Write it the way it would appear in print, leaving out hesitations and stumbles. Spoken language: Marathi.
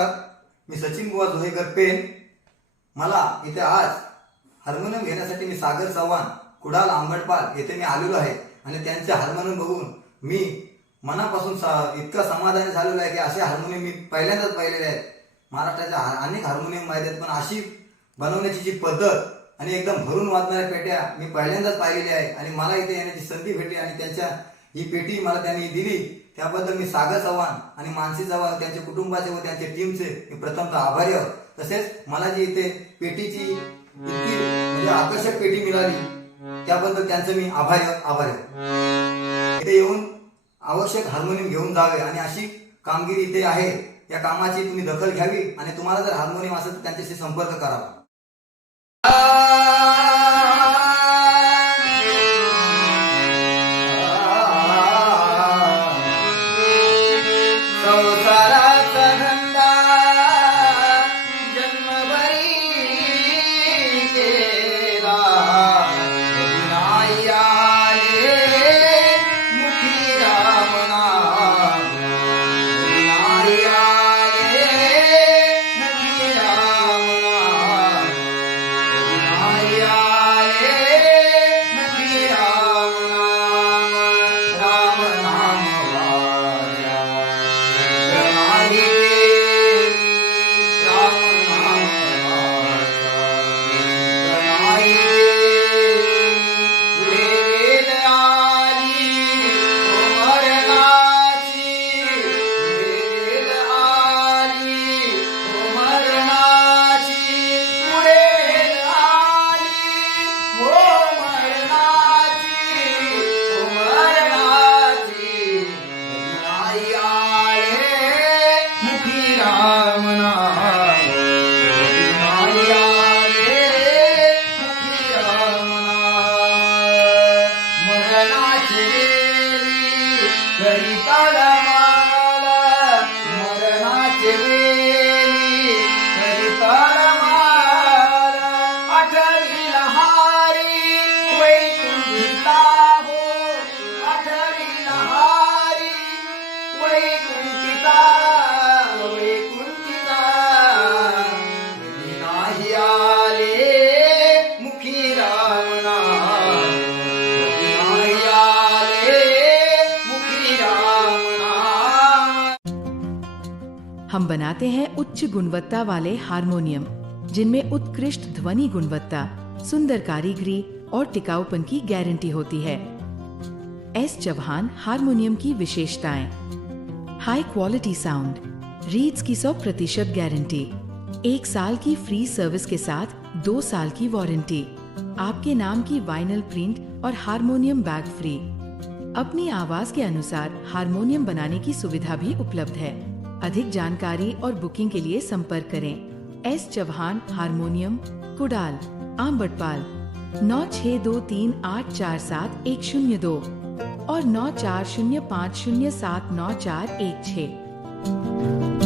मी सचिन बुवा जोहेकर पेन. मला इथे आज हार्मोनियम घेण्यासाठी मी सागर चव्हाण कुडाल आंबटपाल येथे मी आलेलो आहे आणि त्यांचे हार्मोनियम बघून मी मनापासून इतका समाधानी झालेलो आहे की असे हार्मोनियम मी पहिल्यांदाच पाहिलेले आहेत. महाराष्ट्राच्या अनेक हार्मोनियम माहिती आहेत, पण अशी बनवण्याची जी पद्धत आणि एकदम भरून वाजणाऱ्या पेट्या मी पहिल्यांदाच पाहिलेल्या आहे. आणि मला इथे येण्याची संधी भेटली आणि त्यांच्या ही पेटी मला त्यांनी दिली, त्याबद्दल मी सागर चव्हाण आणि मानसी चव्हाण त्यांच्या कुटुंबाचे व त्यांच्या टीमचे मी प्रथमतः आभारी आहोत. तसेच मला जी इथे पेटीची इतकी म्हणजे आकर्षक पेटी मिळाली त्याबद्दल त्यांचं मी आभारी आहोत. इथे येऊन आवश्यक हार्मोनियम घेऊन जावे आणि अशी कामगिरी इथे आहे, या कामाची तुम्ही दखल घ्यावी आणि तुम्हाला जर हार्मोनियम असेल तर त्यांच्याशी संपर्क करावा. हम बनाते हैं उच्च गुणवत्ता वाले हारमोनियम जिनमें उत्कृष्ट ध्वनि गुणवत्ता, सुंदर कारीगरी और टिकाऊपन की गारंटी होती है। एस चौहान हारमोनियम की विशेषताएं: हाई क्वालिटी साउंड, रीड्स की 100% गारंटी, 1 साल की फ्री सर्विस के साथ 2 साल की वारंटी, आपके नाम की वाइनल प्रिंट और हारमोनियम बैग फ्री। अपनी आवाज के अनुसार हारमोनियम बनाने की सुविधा भी उपलब्ध है। अधिक जानकारी और बुकिंग के लिए संपर्क करें। एस चौहान हारमोनियम, कुडाल, आंबटपाल, 9623847102 और 9405079416।